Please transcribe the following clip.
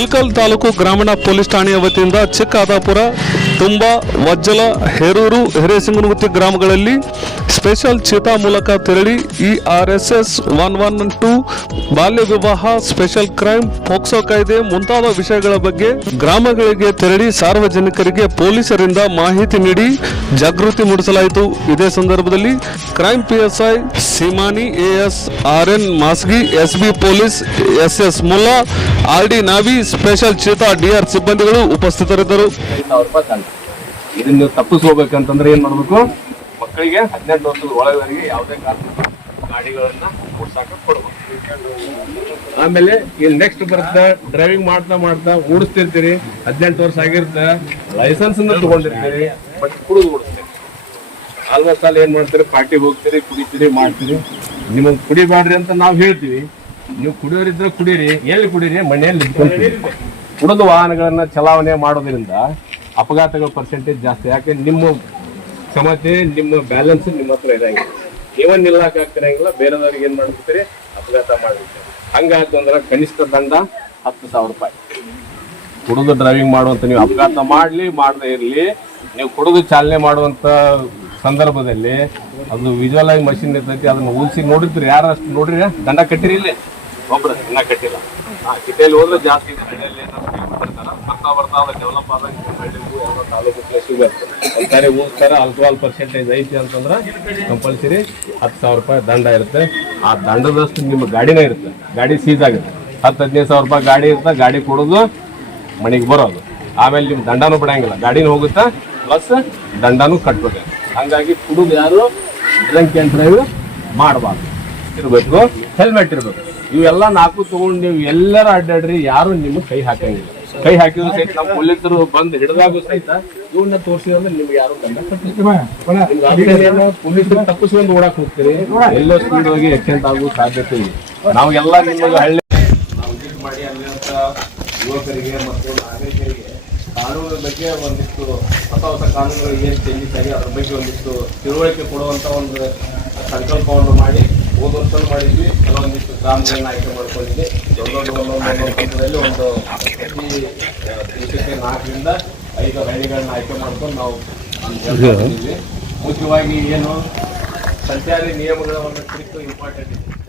ಇಲ್ಕಲ್ ತಾಲೂಕು ಗ್ರಾಮೀಣ ಪೊಲೀಸ್ ಠಾಣೆಯ ವತಿಯಿಂದ ಚಿಕ್ಕಆದಾಪುರ ತುಂಬ ವಜ್ಜಲ ಹೇರೂರು ಹಿರೇಸಿಂಗನಗುತ್ತಿ ಗ್ರಾಮಗಳಲ್ಲಿ ಸ್ಪೆಷಲ್ ಚೀತಾ ಮೂಲಕ ತೆರಳಿ E R S S one one two ಬಾಲ್ಯ ವಿವಾಹ, ಸ್ಪೆಷಲ್ ಕ್ರೈಮ್, ಪೋಕ್ಸೋ ಕಾಯ್ದೆ ಮುಂತಾದ ವಿಷಯಗಳ ಬಗ್ಗೆ ಗ್ರಾಮಗಳಿಗೆ ತೆರಳಿ ಸಾರ್ವಜನಿಕರಿಗೆ ಪೊಲೀಸರಿಂದ ಮಾಹಿತಿ ನೀಡಿ ಜಾಗೃತಿ ಮೂಡಿಸಲಾಯಿತು. ಇದೇ ಸಂದರ್ಭದಲ್ಲಿ crime PSI Simani AS R N Masgi S B police S S Mulla R D Navi, special cheetah DR ಸಿಬ್ಬಂದಿಗಳು ಉಪಸ್ಥಿತರಿದ್ದರು. ಇದನ್ನು ತಪ್ಪಿಸ್ಕೋಬೇಕಂತಂದ್ರೆ ಏನ್ ಮಾಡ್ಬೇಕು? ಮಕ್ಕಳಿಗೆ ಹದಿನೆಂಟು ವರ್ಷದ ಒಳಗವರೆಗೆ ಯಾವುದೇ ಕಾರಣ ಗಾಡಿಗಳನ್ನ ಓಡ್ಸಾಕ ಕೊಡ್ಬೇಕು ಆಮೇಲೆ ಇಲ್ಲಿ ನೆಕ್ಸ್ಟ್ ಬರ್ತಾ ಡ್ರೈವಿಂಗ್ ಮಾಡ್ತಾ ಮಾಡ್ತಾ ಓಡಿಸ್ತಿರ್ತೀರಿ, ಹದಿನೆಂಟು ವರ್ಷ ಆಗಿರುತ್ತೆ ಲೈಸೆನ್ಸ್ ತಗೊಂಡಿರ್ತೀರಿ ಬಟ್ ಕುಡಿದು ಓಡಿಸ್ತೀರಿ. ಆಲ್ಮೋಸ್ಟ್ ಅಲ್ಲಿ ಏನ್ ಮಾಡ್ತೀರಿ ಪಾರ್ಟಿಗೆ ಹೋಗ್ತೀರಿ, ಕುಡಿತೀರಿ, ಮಾಡ್ತೀರಿ. ನಿಮಗೆ ಕುಡಿಬೇಡ್ರಿ ಅಂತ ನಾವು ಹೇಳ್ತೀವಿ. ನೀವು ಕುಡಿಯೋರಿದ್ರೆ ಕುಡೀರಿ, ಎಲ್ಲಿ ಕುಡೀರಿ, ಮನೆಯಲ್ಲಿ ಕುಡಿದು ವಾಹನಗಳನ್ನ ಚಲಾವಣೆ ಮಾಡೋದ್ರಿಂದ ಅಪಘಾತಗಳ ಪರ್ಸೆಂಟೇಜ್ ಜಾಸ್ತಿ. ಯಾಕೆ? ನಿಮ್ಮ ಕ್ಷಮತೆ ನಿಮ್ಮ ಬ್ಯಾಲೆನ್ಸ್ ನಿಮ್ಮ ಹತ್ರ ಇರಂಗಿಲ್ಲ. ನೀವೇ ನಿಲ್ಲಕ್ ಆಗ್ತಿರಂಗಿಲ್ಲ, ಬೇರೆದವ್ರಿಗೆ ಏನ್ ಮಾಡ್ಬಿಡ್ತೀರಿ ಅಪಘಾತ ಮಾಡಿರ್ತೀರಿ ಹಂಗಾಯ್ತು ಅಂದ್ರೆ ಕನಿಷ್ಠ ದಂಡ ಹತ್ತು ಸಾವಿರ ರೂಪಾಯಿ. ಕುಡಿದು ಡ್ರೈವಿಂಗ್ ಮಾಡುವಂತ ನೀವು ಅಪಘಾತ ಮಾಡ್ಲಿ, ಮಾಡದೇ ಇರಲಿ. ನೀವು ಕುಡಿದು ಚಾಲನೆ ಮಾಡುವಂತ ಸಂದರ್ಭದಲ್ಲಿ ಅದು ವಿಜುವಲ್ ಆಗಿ ಮಷಿನ್ ಇರ್ತೈತಿ, ಅದನ್ನ ಉಲ್ಸಿ ನೋಡಿದ್ರಿ ಯಾರು ಅಷ್ಟು ನೋಡ್ರಿ? ದಂಡ ಕಟ್ಟಿರಿ ಇಲ್ಲಿ. ಒಬ್ರು ದಂಡ ಕಟ್ಟಿಲ್ಲ. ಆ ಕಿಟೆಯಲ್ಲಿ ಹೋದ್ರೆ ಜಾಸ್ತಿ ಇದೆ. ಹಳ್ಳಿಯಲ್ಲಿ ಏನೋ ಬಿಡ್ತಾರ. ಬರ್ತಾ ಬರ್ತಾ ಡೆವಲಪ್ ಆದಾಗ ನಿಮ್ಮ ತಾಲೂಕು ಆಲ್ಕೋಹಾಲ್ ಪರ್ಸೆಂಟೇಜ್ ಐತಿ ಅಂತಂದ್ರೆ ಕಂಪಲ್ಸರಿ ಹತ್ತು ಸಾವಿರ ರೂಪಾಯಿ ದಂಡ ಇರುತ್ತೆ. ಆ ದಂಡದಷ್ಟು ನಿಮ್ಮ ಗಾಡಿನೇ ಇರುತ್ತೆ. ಗಾಡಿ ಸೀಸ್ ಆಗುತ್ತೆ. ಹತ್ತು ಹದಿನೈದು ಸಾವಿರ ರೂಪಾಯಿ ಗಾಡಿ ಇರುತ್ತೆ, ಗಾಡಿ ಕೊಡೋದು, ಮನೆಗೆ ಬರೋದು. ಆಮೇಲೆ ನಿಮ್ಮ ದಂಡನೂ ಬಿಡಂಗಿಲ್ಲ. ಗಾಡಿನೂ ಹೋಗುತ್ತೆ ಪ್ಲಸ್ ದಂಡನೂ ಕಟ್ಬೇಕು. ಹಂಗಾಗಿ ಕುಡಿದು ಯಾರು? ಡ್ರಂಕ್ ಆ್ಯಂಡ್ ಡ್ರೈವ್ ಮಾಡಬಾರ್ದು. ಇರಬೇಕು ಹೆಲ್ಮೆಟ್ ಇರಬೇಕು. ಇವೆಲ್ಲ ನಾಲ್ಕು ತೊಗೊಂಡು ನೀವು ಎಲ್ಲರ ಅಡ್ಡಾಡ್ರಿ, ಯಾರು ನಿಮ್ಗೆ ಕೈ ಹಾಕಂಗಿಲ್ಲ. ಕೈ ಹಾಕಿದ್ರು ಸಹಿತ ನಮ್ಮ ಪೊಲೀಸರು ಬಂದು ಹಿಡಿದಾಗೂ ಸಹಿತ ಇವನ್ನ ತೋರಿಸಿದ್ರೆ ನಿಮ್ಗೆ ಯಾರು ಪೊಲೀಸರು ತಪ್ಪಿಸ್ಕೊಂಡು ಓಡಾಕ್ ಹೋಗ್ತೀರಿ. ಎಲ್ಲೋ ಸ್ಪೀಡ್ ಹೋಗಿ ಆಕ್ಸಿಡೆಂಟ್ ಆಗೋ ಸಾಧ್ಯತೆ ಇದೆ. ನಾವೆಲ್ಲ ನಿಮಗೆ ಹಳ್ಳಿ ನಾವು ಇದು ಮಾಡಿ ಅಲ್ಲಿರುವಂತ ಯುವಕರಿಗೆ ಮತ್ತು ನಾಗರಿಕರಿಗೆ ಕಾನೂನು ಬಗ್ಗೆ ಒಂದಿಷ್ಟು ಹೊಸ ಹೊಸ ಕಾನೂನುಗಳು ಏನು ಚೇಂಜಸ್ ಆಗಿ ಅದ್ರ ಬಗ್ಗೆ ಒಂದಿಷ್ಟು ತಿಳುವಳಿಕೆ ಕೊಡುವಂತ ಒಂದು ಸಂಕಲ್ಪವನ್ನು ಮಾಡಿ ಹೋದ ವರ್ಷ ಮಾಡಿದ್ವಿ. ಕೆಲವೊಂದಿಷ್ಟು ಗ್ರಾಮಗಳನ್ನ ಆಯ್ಕೆ ಮಾಡ್ಕೊಂಡಿದ್ವಿ. ಒಂದೊಂದು ಒಂದೊಂದು ಹಂತದಲ್ಲಿ ಒಂದು ದಿವಸಕ್ಕೆ ನಾಲ್ಕರಿಂದ ಐದು ಹಳ್ಳಿಗಳನ್ನ ಆಯ್ಕೆ ಮಾಡ್ಕೊಂಡು ನಾವು. ಮುಖ್ಯವಾಗಿ ಏನು ಸಂಚಾರಿ ನಿಯಮಗಳ ಒಂದು ಕುರಿತು ಇಂಪಾರ್ಟೆಂಟ್ ಇದೆ